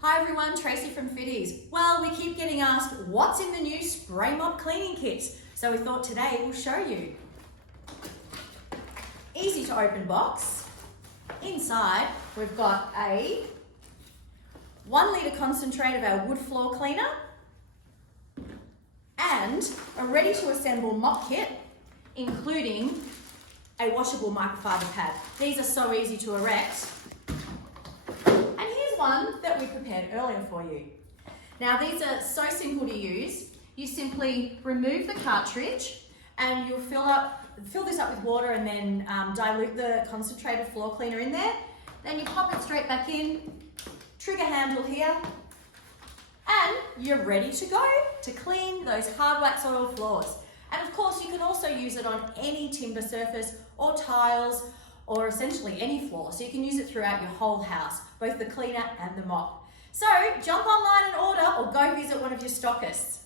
Hi everyone, Tracie from Fiddes. Well, we keep getting asked what's in the new spray mop cleaning kits, so we thought today we'll show you. Easy to open box. Inside we've got a 1 litre concentrate of our wood floor cleaner and a ready to assemble mop kit, including a washable microfibre pad. These are so easy to erect. And here's one that we prepared earlier for you. Now these are so simple to use. You simply remove the cartridge and you'll fill this up with water and then dilute the concentrated floor cleaner in there. Then you pop it straight back in, trigger handle here, and you're ready to go to clean those hard wax oil floors. And of course you can also use it on any timber surface or tiles or essentially any floor. So you can use it throughout your whole house, both the cleaner and the mop. So jump online and order or go visit one of your stockists.